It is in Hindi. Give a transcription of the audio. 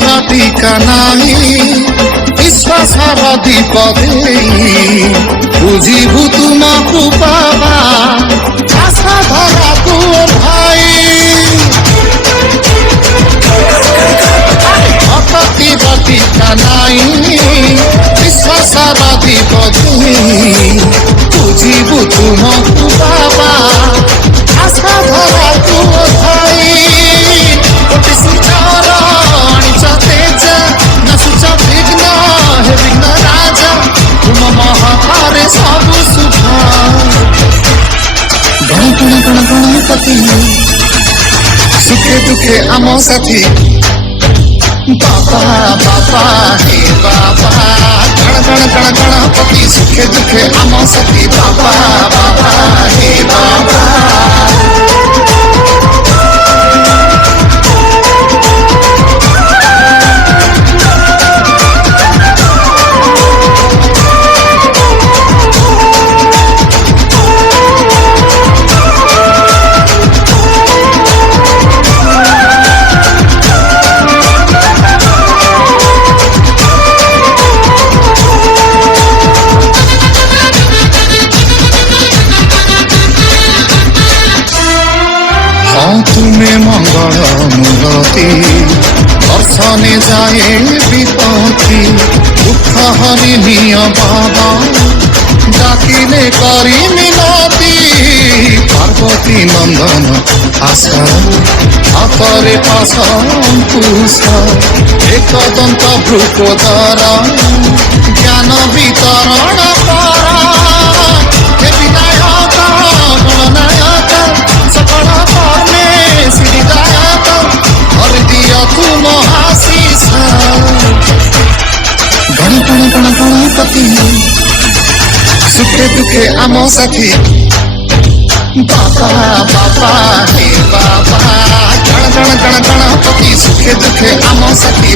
भक्तिर टीका नाही विश्वासर दीप देई बुझिबु तुमको बाबा आशा धरा तुर भाई भक्तिर टीका नाही विश्वासर दीप देई बुझिबु तुमको बाबा आशा धरा तुर भाई कोटि सुचार अणिच तेज नसुच विघ्न हे विघ्न राजा तुम महाकारे सबु सुख गण गण गण गणपति सुखे दुखे आम साथी बाबा बाबा हे बाबा गण गण गण गणपति सुखे दुखे आम साथी बाबा बाबा हे बाबा तुम्हें मंगल मूर्ति दर्शने जाए विपत्ति दुख हरि निय बाबा डाकिले करी मिनती पार्वती नंदन आशा अपरे पाशंकुश एक दंत भ्रुकोदर ज्ञान वितरण कर विनायक गणनायक सकल श्रीदायक हर दिया तुम आशीष गण गण गण गणपति सुखे दुखे आम साथी बाबा बाबा हे बाबा गण गण गण गणपति सुखे दुखे आम साथी